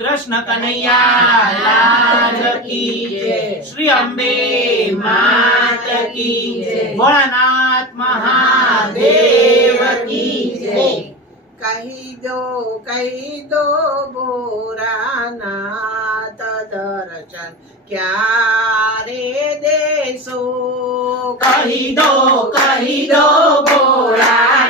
કૃષ્ણ કનૈયા લાલ કી જય. શ્રી અંબે માત કી જય. ભોળાનાથ મહાદેવ કી જય. કહી દો કહી દો ભોરાનાથ દર્શન. ક્યારે દેશો? કહી દો કહી દો ભોળા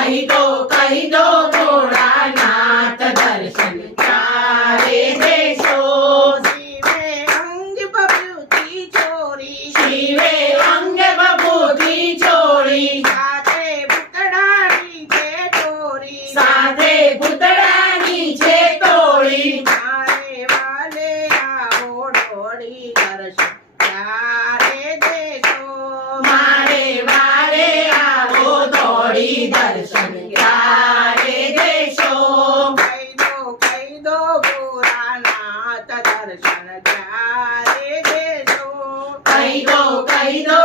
કહી દો કહી દો થોડા નાથ દર્શન ચારે દેશો. શિવે અંગ બબૂતી ચોરી. શિવે અંગ બબૂતી ચોરી. સાથે ભૂતડાની છે ચોરી સાથે ભૂતડાની છે તોળી મારે વાલે આવો ડોળી દર્શન ચાર દર્શન ક્યારે દેશો કહી દો કહી દો, ગોરાનાથ દર્શન ક્યારે દેશો. કહી દો કહી દો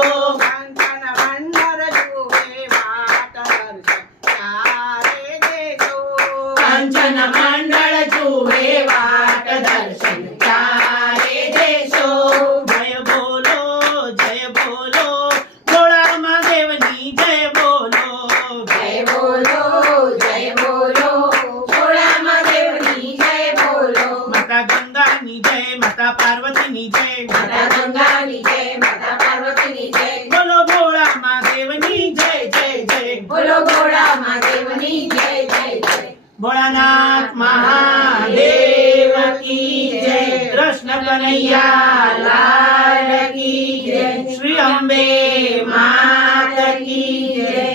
Oh, ભોળાનાથ મહાદેવ કી જય. કૃષ્ણ કનૈયા લાલ કી જય. શ્રી અંબે માત કી જય.